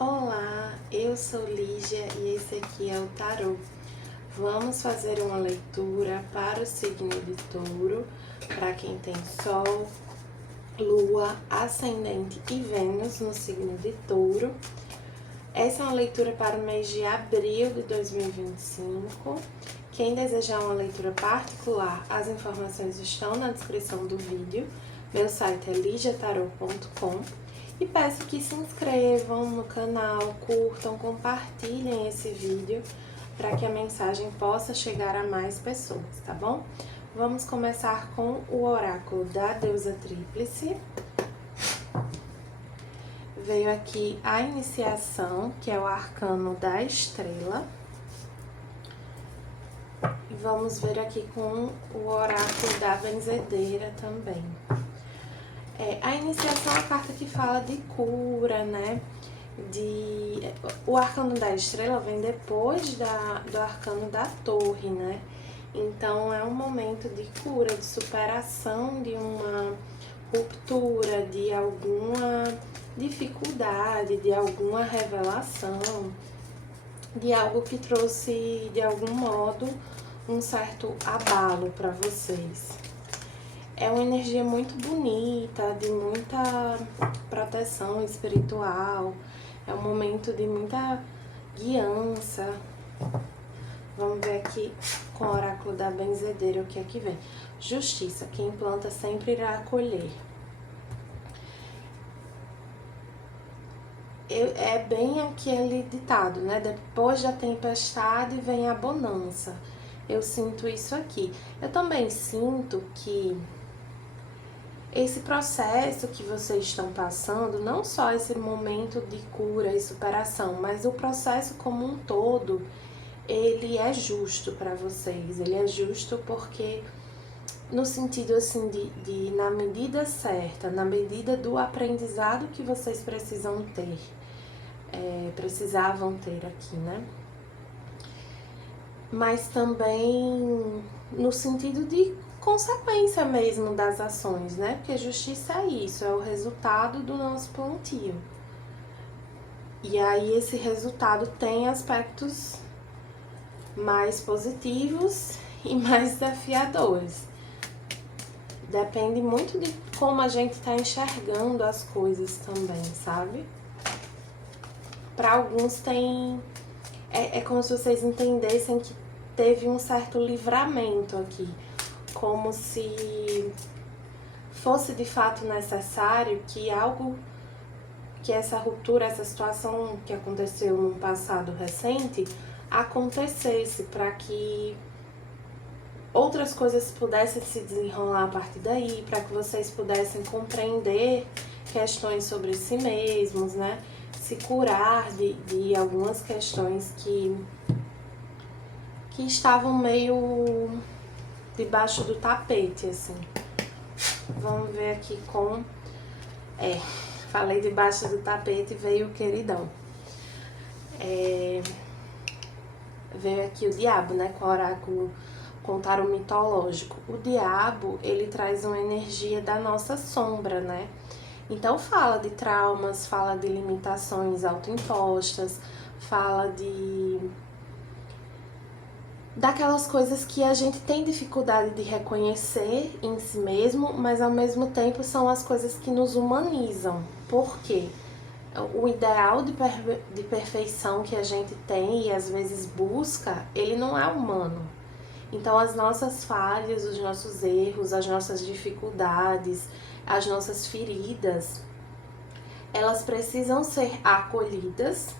Olá, eu sou Lígia e esse aqui é o tarô. Vamos fazer uma leitura para o signo de Touro, para quem tem Sol, Lua, Ascendente e Vênus no signo de Touro. Essa é uma leitura para o mês de abril de 2025. Quem desejar uma leitura particular, as informações estão na descrição do vídeo. Meu site é ligiatarot.com. E peço que se inscrevam no canal, curtam, compartilhem esse vídeo para que a mensagem possa chegar a mais pessoas, tá bom? Vamos começar com o oráculo da deusa tríplice. Veio aqui a iniciação, que é o arcano da estrela. E vamos ver aqui com o oráculo da benzedeira também. A iniciação é a carta que fala de cura, né? O arcano da estrela vem depois do arcano da torre, né? Então é um momento de cura, de superação de uma ruptura, de alguma dificuldade, de alguma revelação, de algo que trouxe, de algum modo, um certo abalo para vocês. É uma energia muito bonita, de muita proteção espiritual. É um momento de muita guiança. Vamos ver aqui com o oráculo da benzedeira o que é que vem. Justiça, quem planta sempre irá colher. É bem aquele ditado, né? Depois da tempestade vem a bonança. Eu sinto isso aqui. Eu também sinto que esse processo que vocês estão passando, não só esse momento de cura e superação, mas o processo como um todo, ele é justo para vocês. Ele é justo porque, no sentido assim, de na medida certa, na medida do aprendizado que vocês precisam ter, precisavam ter aqui, né? Mas também no sentido de consequência mesmo das ações, né? Porque justiça é isso, é o resultado do nosso plantio. E aí esse resultado tem aspectos mais positivos e mais desafiadores. Depende muito de como a gente está enxergando as coisas também, sabe? Para alguns tem... É como se vocês entendessem que teve um certo livramento aqui. Como se fosse de fato necessário que essa ruptura, essa situação que aconteceu no passado recente, acontecesse para que outras coisas pudessem se desenrolar a partir daí, para que vocês pudessem compreender questões sobre si mesmos, né? Se curar de algumas questões que estavam meio debaixo do tapete, assim. Vamos ver aqui com... falei debaixo do tapete, veio o queridão. Veio aqui o diabo, né, com o oráculo, com o tarô mitológico. O diabo, ele traz uma energia da nossa sombra, né? Então fala de traumas, fala de limitações autoimpostas, fala daquelas coisas que a gente tem dificuldade de reconhecer em si mesmo, mas ao mesmo tempo são as coisas que nos humanizam. Por quê? O ideal de perfeição que a gente tem e às vezes busca, ele não é humano. Então as nossas falhas, os nossos erros, as nossas dificuldades, as nossas feridas, elas precisam ser acolhidas,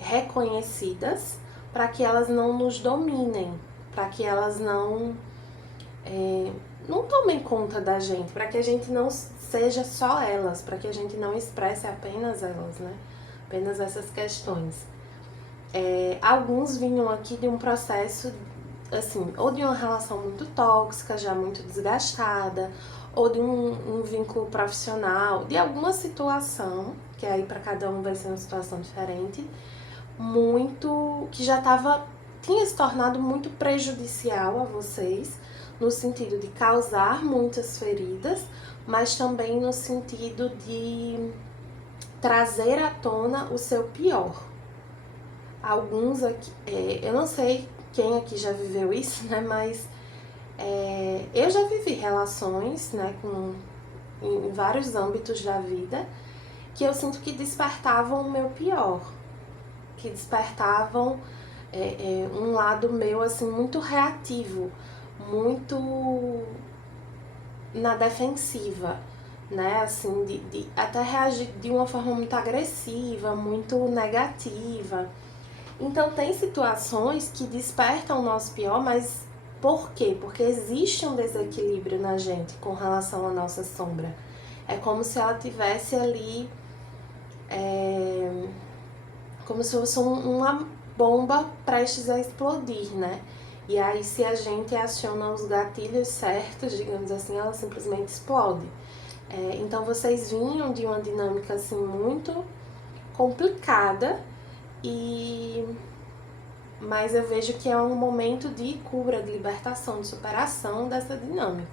reconhecidas, para que elas não nos dominem, para que elas não tomem conta da gente, para que a gente não seja só elas, para que a gente não expresse apenas elas, né? Apenas essas questões. Alguns vinham aqui de um processo, assim, ou de uma relação muito tóxica, já muito desgastada, ou de um vínculo profissional, de alguma situação, que aí para cada um vai ser uma situação diferente, que já tinha se tornado muito prejudicial a vocês, no sentido de causar muitas feridas, mas também no sentido de trazer à tona o seu pior. Alguns aqui, eu não sei quem aqui já viveu isso, né, mas eu já vivi relações, né, em vários âmbitos da vida, que eu sinto que despertavam o meu pior, que despertavam um lado meu, assim, muito reativo, muito na defensiva, né, assim, de até reagir de uma forma muito agressiva, muito negativa. Então tem situações que despertam o nosso pior, mas por quê? Porque existe um desequilíbrio na gente com relação à nossa sombra. É como se ela tivesse ali, como se fosse uma bomba prestes a explodir, né? E aí, se a gente aciona os gatilhos certos, digamos assim, ela simplesmente explode. Então, vocês vinham de uma dinâmica, assim, muito complicada, mas eu vejo que é um momento de cura, de libertação, de superação dessa dinâmica.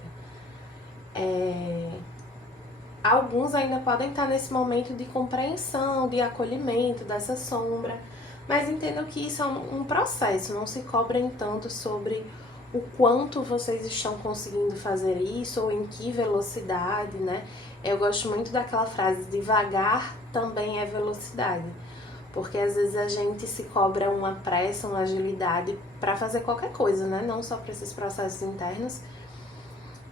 Alguns ainda podem estar nesse momento de compreensão, de acolhimento dessa sombra, mas entendam que isso é um processo, não se cobrem tanto sobre o quanto vocês estão conseguindo fazer isso ou em que velocidade, né? Eu gosto muito daquela frase, devagar também é velocidade, porque às vezes a gente se cobra uma pressa, uma agilidade para fazer qualquer coisa, né? Não só para esses processos internos,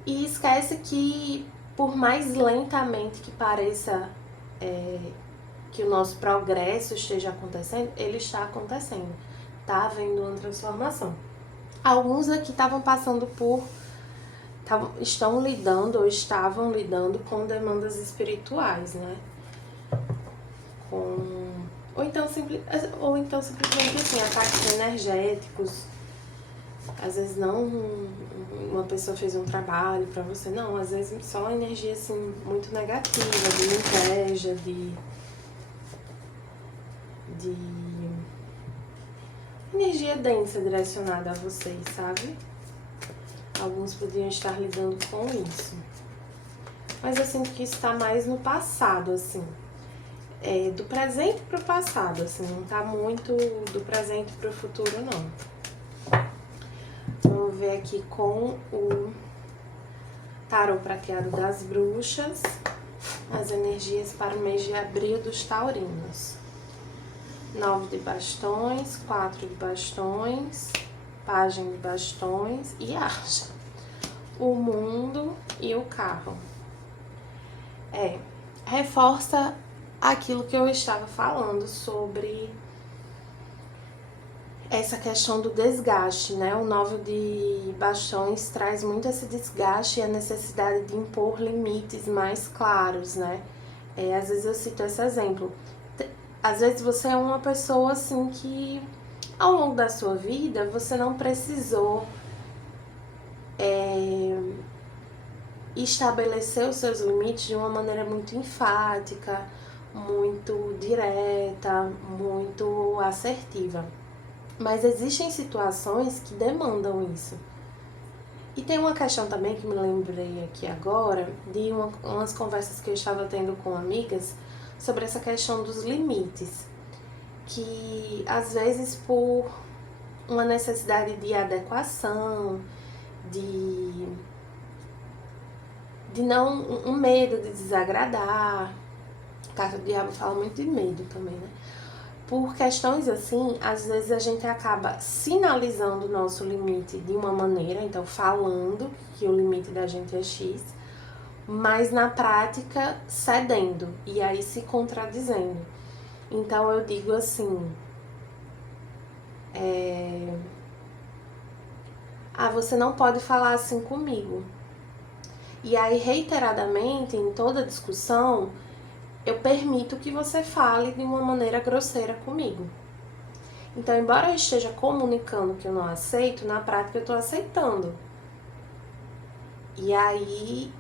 e esquece que por mais lentamente que pareça que o nosso progresso esteja acontecendo, ele está acontecendo, tá havendo uma transformação. Alguns aqui estavam passando por, estão lidando ou estavam lidando com demandas espirituais, né? Ou então simplesmente assim, ataques energéticos. Às vezes não uma pessoa fez um trabalho pra você, não, às vezes só uma energia assim muito negativa, de inveja, de energia densa direcionada a vocês, sabe? Alguns podiam estar lidando com isso. Mas eu sinto que isso tá mais no passado, assim. Do presente pro passado, assim, não tá muito do presente pro futuro, não. Vamos ver aqui com o tarô prateado das bruxas, as energias para o mês de abril dos taurinos. 9 de bastões, 4 de bastões, Pagem de bastões e Archa. O mundo e o carro. Reforça aquilo que eu estava falando sobre essa questão do desgaste, né? O 9 de bastões traz muito esse desgaste e a necessidade de impor limites mais claros, né? Às vezes eu cito esse exemplo. Às vezes você é uma pessoa assim que ao longo da sua vida você não precisou estabelecer os seus limites de uma maneira muito enfática, muito direta, muito assertiva. Mas existem situações que demandam isso. E tem uma questão também que me lembrei aqui agora, de umas conversas que eu estava tendo com amigas sobre essa questão dos limites. Que às vezes por uma necessidade de adequação, de não, um medo de desagradar. A carta do diabo fala muito de medo também, né? Por questões assim, às vezes a gente acaba sinalizando o nosso limite de uma maneira, então falando que o limite da gente é X, mas na prática cedendo e aí se contradizendo. Então eu digo assim, você não pode falar assim comigo. E aí reiteradamente, em toda discussão, eu permito que você fale de uma maneira grosseira comigo. Então, embora eu esteja comunicando que eu não aceito, na prática eu estou aceitando. E aí,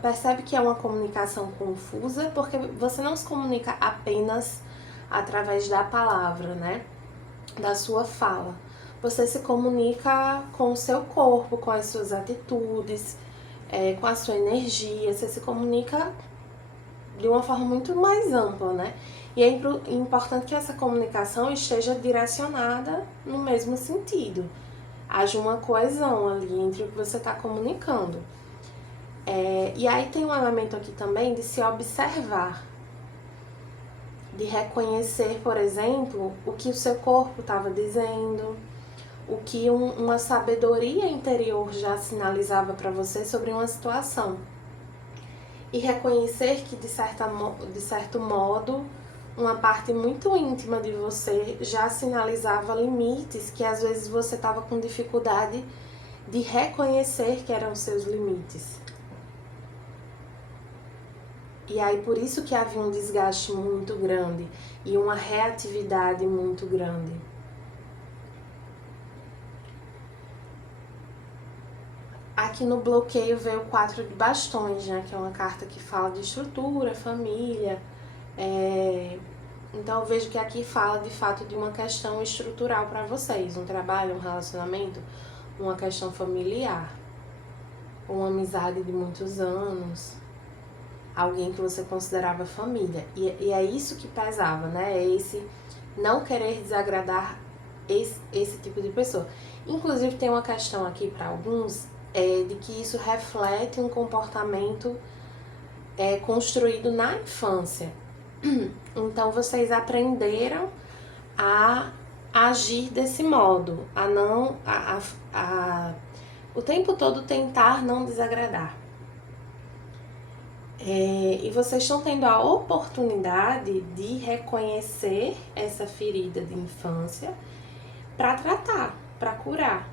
percebe que é uma comunicação confusa, porque você não se comunica apenas através da palavra, né? Da sua fala. Você se comunica com o seu corpo, com as suas atitudes, com a sua energia. Você se comunica de uma forma muito mais ampla, né? E é importante que essa comunicação esteja direcionada no mesmo sentido. Haja uma coesão ali entre o que você está comunicando. E aí tem um elemento aqui também de se observar, de reconhecer, por exemplo, o que o seu corpo estava dizendo, o que uma sabedoria interior já sinalizava para você sobre uma situação. E reconhecer que, de certo modo, uma parte muito íntima de você já sinalizava limites que às vezes você estava com dificuldade de reconhecer que eram seus limites. E aí por isso que havia um desgaste muito grande e uma reatividade muito grande. Aqui no bloqueio veio o 4 de bastões, né? Que é uma carta que fala de estrutura, família. Então eu vejo que aqui fala de fato de uma questão estrutural para vocês. Um trabalho, um relacionamento, uma questão familiar. Uma amizade de muitos anos. Alguém que você considerava família. E é isso que pesava, né? É esse não querer desagradar esse tipo de pessoa. Inclusive tem uma questão aqui para alguns de que isso reflete um comportamento construído na infância. Então vocês aprenderam a agir desse modo, a não o tempo todo tentar não desagradar. E vocês estão tendo a oportunidade de reconhecer essa ferida de infância para tratar, para curar,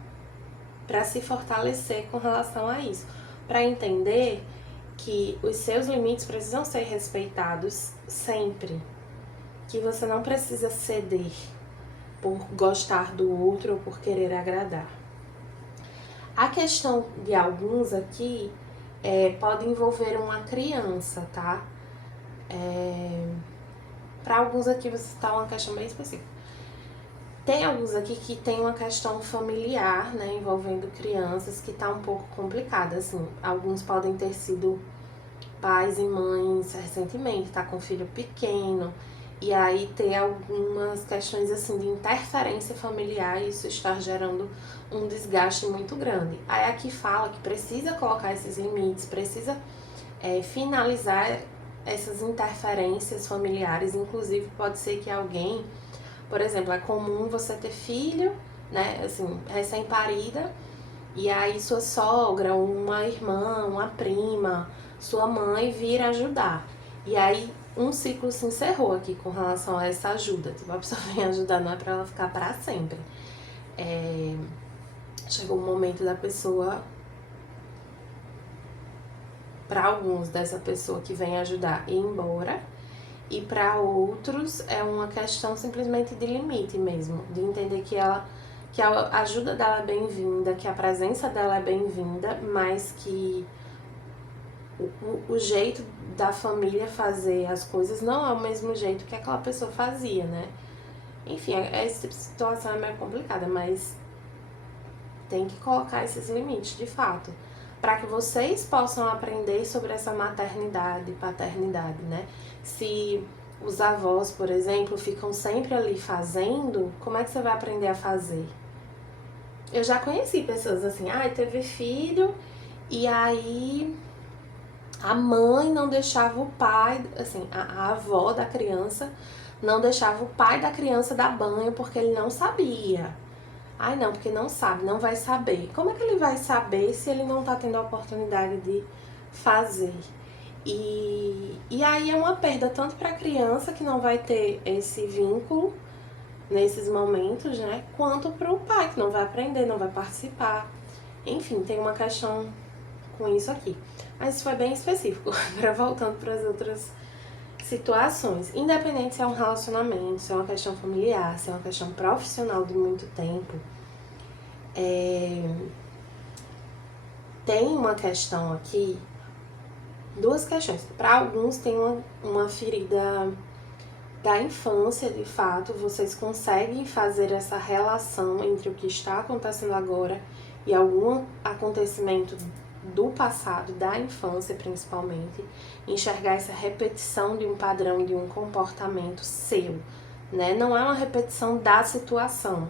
para se fortalecer com relação a isso, para entender que os seus limites precisam ser respeitados sempre, que você não precisa ceder por gostar do outro ou por querer agradar. A questão de alguns aqui pode envolver uma criança, tá? Para alguns aqui você está uma questão bem específica. Tem alguns aqui que tem uma questão familiar, né, envolvendo crianças, que tá um pouco complicada, assim. Alguns podem ter sido pais e mães recentemente, tá com filho pequeno, e aí ter algumas questões, assim, de interferência familiar, e isso está gerando um desgaste muito grande. Aí aqui fala que precisa colocar esses limites, precisa finalizar essas interferências familiares, inclusive pode ser que alguém... Por exemplo, é comum você ter filho, né, assim, recém-parida, e aí sua sogra, uma irmã, uma prima, sua mãe vir ajudar. E aí um ciclo se encerrou aqui com relação a essa ajuda. Tipo, a pessoa vem ajudar, não é pra ela ficar pra sempre. Chegou o momento da pessoa, para alguns dessa pessoa que vem ajudar, ir embora. E para outros é uma questão simplesmente de limite mesmo, de entender que a ajuda dela é bem-vinda, que a presença dela é bem-vinda, mas que o jeito da família fazer as coisas não é o mesmo jeito que aquela pessoa fazia, né? Enfim, essa situação é meio complicada, mas tem que colocar esses limites de fato, para que vocês possam aprender sobre essa maternidade, paternidade, né? Se os avós, por exemplo, ficam sempre ali fazendo, como é que você vai aprender a fazer? Eu já conheci pessoas assim, teve filho e aí a mãe não deixava o pai, assim, a avó da criança não deixava o pai da criança dar banho porque ele não sabia. Não, porque não sabe, não vai saber. Como é que ele vai saber se ele não tá tendo a oportunidade de fazer? E aí é uma perda tanto para a criança, que não vai ter esse vínculo nesses momentos, né? Quanto para o pai, que não vai aprender, não vai participar. Enfim, tem uma questão com isso aqui. Mas isso foi bem específico. Agora voltando para as outras situações. Independente se é um relacionamento, se é uma questão familiar, se é uma questão profissional de muito tempo, tem uma questão aqui, duas questões. Para alguns tem uma ferida da infância, de fato, vocês conseguem fazer essa relação entre o que está acontecendo agora e algum acontecimento do passado, da infância principalmente, enxergar essa repetição de um padrão, de um comportamento seu, né? Não é uma repetição da situação,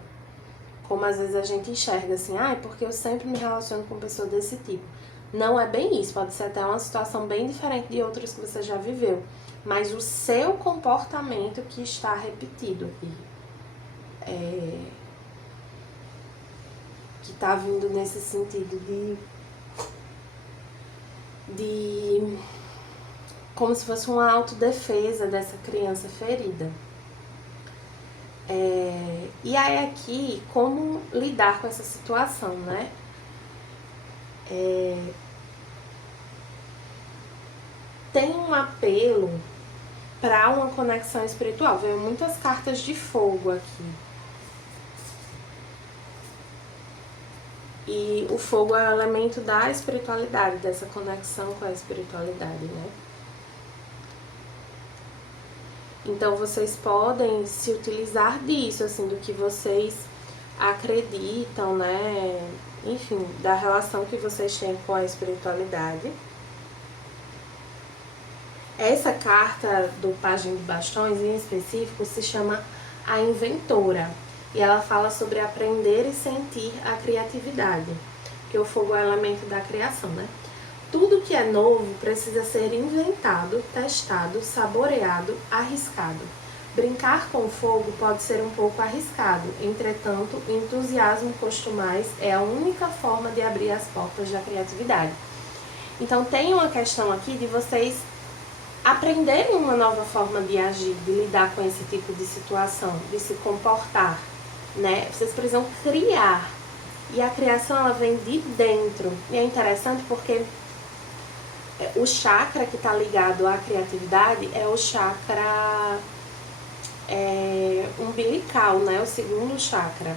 como às vezes a gente enxerga assim, ah, é porque eu sempre me relaciono com pessoa desse tipo. Não é bem isso, pode ser até uma situação bem diferente de outras que você já viveu, mas o seu comportamento que está repetido aqui, que está vindo nesse sentido de como se fosse uma autodefesa dessa criança ferida. E aí aqui, como lidar com essa situação, né? Tem um apelo para uma conexão espiritual. Veio muitas cartas de fogo aqui. E o fogo é o elemento da espiritualidade, dessa conexão com a espiritualidade, né? Então vocês podem se utilizar disso, assim, do que vocês acreditam, né? Enfim, da relação que vocês têm com a espiritualidade. Essa carta do Pajem de Bastões, em específico, se chama A Inventora. E ela fala sobre aprender e sentir a criatividade, porque o fogo é o elemento da criação, né? Tudo que é novo precisa ser inventado, testado, saboreado, arriscado. Brincar com fogo pode ser um pouco arriscado, entretanto, o entusiasmo costumais é a única forma de abrir as portas da criatividade. Então tem uma questão aqui de vocês aprenderem uma nova forma de agir, de lidar com esse tipo de situação, de se comportar, né? Vocês precisam criar. E a criação, ela vem de dentro. E é interessante porque o chakra que está ligado à criatividade é o chakra umbilical, né? O segundo chakra.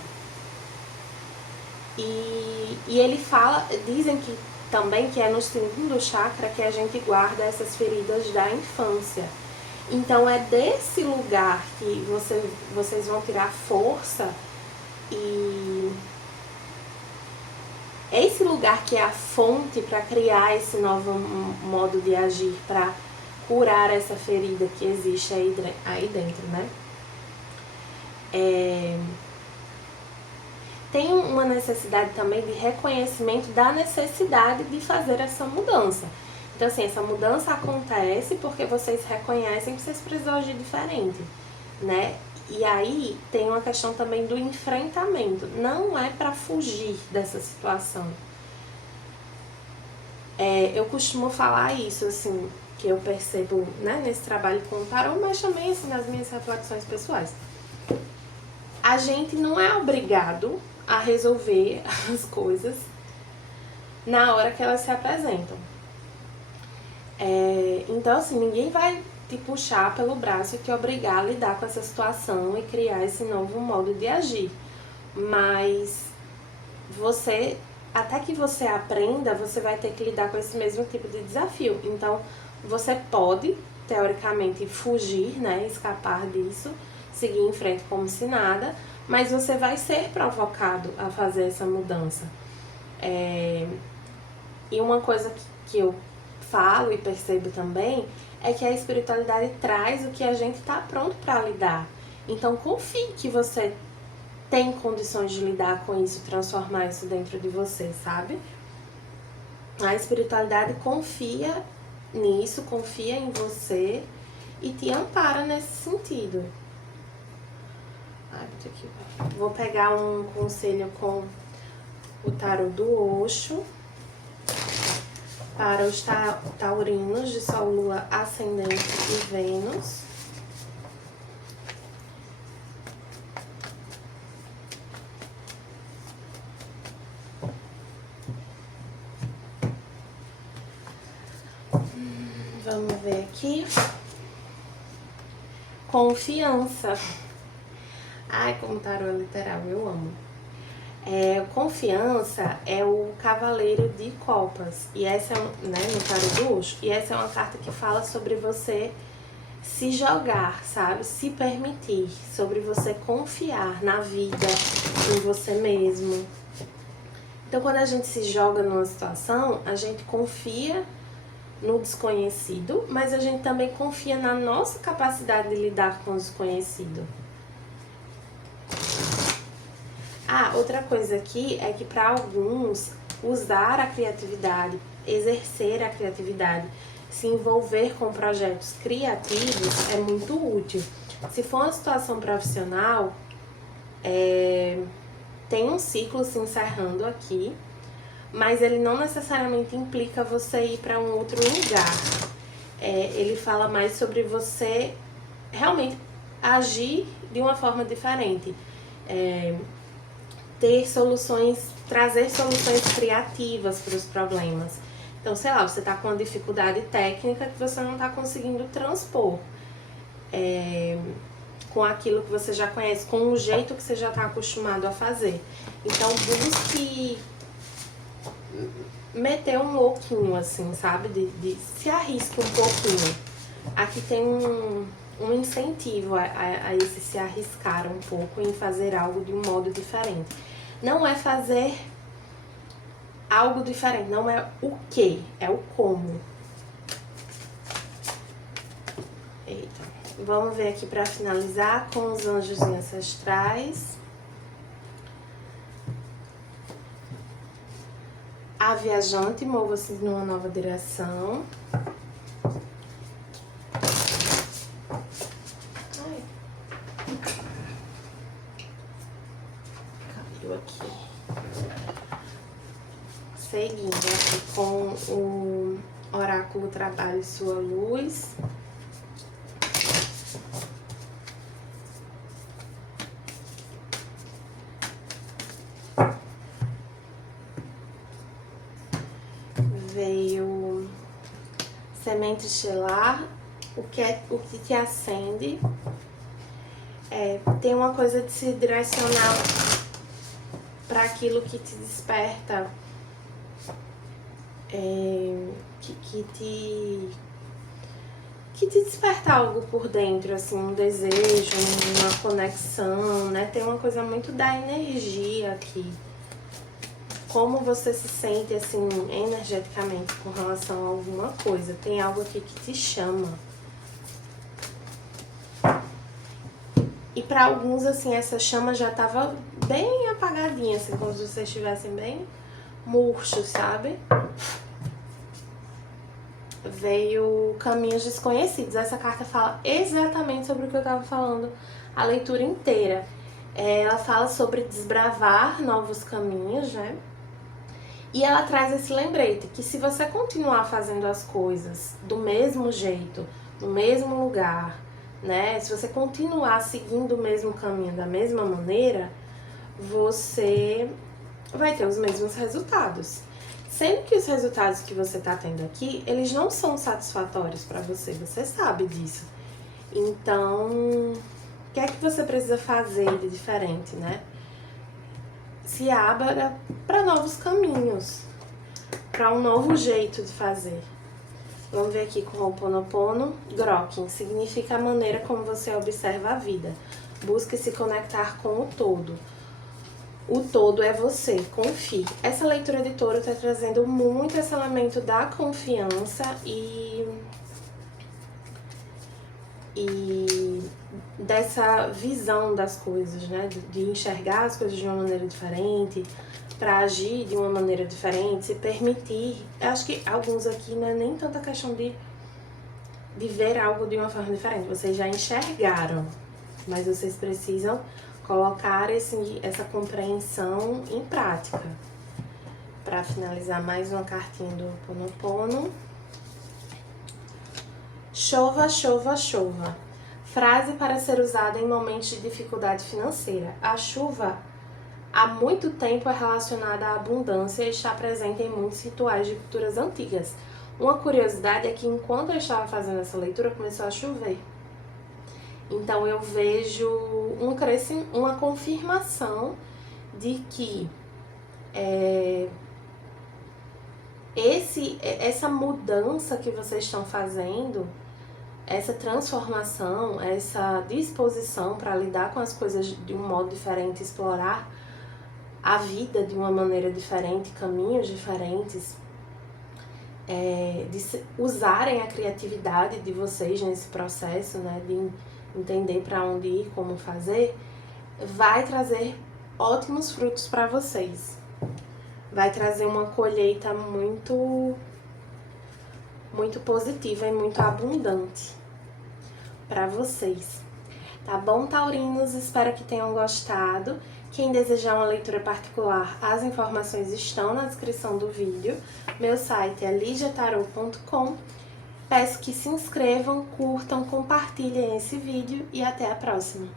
E ele fala, dizem que também que é no segundo chakra que a gente guarda essas feridas da infância. Então é desse lugar que vocês vão tirar força, e é esse lugar que é a fonte para criar esse novo modo de agir, para curar essa ferida que existe aí dentro, né? Tem uma necessidade também de reconhecimento da necessidade de fazer essa mudança. Então, assim, essa mudança acontece porque vocês reconhecem que vocês precisam agir diferente, né? E aí tem uma questão também do enfrentamento. Não é para fugir dessa situação. Eu costumo falar isso, assim, que eu percebo, né, nesse trabalho com o tarô, mas também, assim, nas minhas reflexões pessoais. A gente não é obrigado a resolver as coisas na hora que elas se apresentam. Então, assim, ninguém vai te puxar pelo braço e te obrigar a lidar com essa situação e criar esse novo modo de agir. Mas você, até que você aprenda, você vai ter que lidar com esse mesmo tipo de desafio. Então, você pode, teoricamente, fugir, né, escapar disso, seguir em frente como se nada, mas você vai ser provocado a fazer essa mudança. E uma coisa que eu falo e percebo também é que a espiritualidade traz o que a gente está pronto para lidar. Então confie que você tem condições de lidar com isso, transformar isso dentro de você, sabe? A espiritualidade confia nisso, confia em você e te ampara nesse sentido. Vou pegar um conselho com o tarô do Osho para os taurinos de Sol, Lua, Ascendente e Vênus. Vamos ver aqui. Confiança. Ai, como tarô é literal, eu amo. Confiança é o cavaleiro de copas. E essa é, né, no tarô do Osho. E essa é uma carta que fala sobre você se jogar, sabe? Se permitir. Sobre você confiar na vida, em você mesmo. Então, quando a gente se joga numa situação, a gente confia no desconhecido, mas a gente também confia na nossa capacidade de lidar com o desconhecido. Outra coisa aqui é que para alguns, usar a criatividade, exercer a criatividade, se envolver com projetos criativos é muito útil. Se for uma situação profissional, tem um ciclo se encerrando aqui, mas ele não necessariamente implica você ir para um outro lugar. Ele fala mais sobre você realmente agir de uma forma diferente. Ter soluções, trazer soluções criativas para os problemas. Então, sei lá, você está com uma dificuldade técnica que você não está conseguindo transpor com aquilo que você já conhece, com o jeito que você já está acostumado a fazer. Então, busque meter um louquinho, assim, sabe? De se arrisque um pouquinho. Aqui tem um incentivo a esse se arriscar um pouco em fazer algo de um modo diferente. Não é fazer algo diferente, não é o que, é o como. Eita. Vamos ver aqui para finalizar com os anjos ancestrais. A viajante, mova-se numa nova direção. Aqui. Seguindo aqui com o oráculo Trabalhe Sua Luz. Veio Semente Estelar, o que te acende. Tem uma coisa de se direcionar para aquilo que te desperta, que te desperta algo por dentro, assim, um desejo, uma conexão, né? Tem uma coisa muito da energia aqui. Como você se sente, assim, energeticamente com relação a alguma coisa. Tem algo aqui que te chama. E para alguns, assim, essa chama já tava bem apagadinha, assim, como se vocês estivessem bem murchos, sabe? Veio Caminhos Desconhecidos. Essa carta fala exatamente sobre o que eu tava falando a leitura inteira. Ela fala sobre desbravar novos caminhos, né? E ela traz esse lembrete, que se você continuar fazendo as coisas do mesmo jeito, no mesmo lugar, né? Se você continuar seguindo o mesmo caminho da mesma maneira, você vai ter os mesmos resultados. Sendo que os resultados que você tá tendo aqui, eles não são satisfatórios para você, você sabe disso. Então, o que é que você precisa fazer de diferente, né? Se abra para novos caminhos, para um novo jeito de fazer. Vamos ver aqui com o Ho'oponopono. Grokin significa a maneira como você observa a vida. Busque se conectar com o todo. O todo é você, confie. Essa leitura de touro está trazendo muito esse elemento da confiança e dessa visão das coisas, né? De enxergar as coisas de uma maneira diferente, para agir de uma maneira diferente, se permitir. Eu acho que alguns aqui não é nem tanta questão de ver algo de uma forma diferente. Vocês já enxergaram, mas vocês precisam colocar essa compreensão em prática. Para finalizar, mais uma cartinha do Ho'oponopono. Chova, chova, chova. Frase para ser usada em momentos de dificuldade financeira. A chuva há muito tempo é relacionada à abundância e está presente em muitos rituais de culturas antigas. Uma curiosidade é que enquanto eu estava fazendo essa leitura, começou a chover. Então eu vejo uma confirmação de que essa mudança que vocês estão fazendo, essa transformação, essa disposição para lidar com as coisas de um modo diferente, explorar a vida de uma maneira diferente, caminhos diferentes, de usarem a criatividade de vocês nesse processo, né, de entender para onde ir, como fazer, vai trazer ótimos frutos para vocês. Vai trazer uma colheita muito positiva e muito abundante para vocês. Tá bom, taurinos? Espero que tenham gostado. Quem desejar uma leitura particular, as informações estão na descrição do vídeo. Meu site é ligiatarot.com. Peço que se inscrevam, curtam, compartilhem esse vídeo e até a próxima.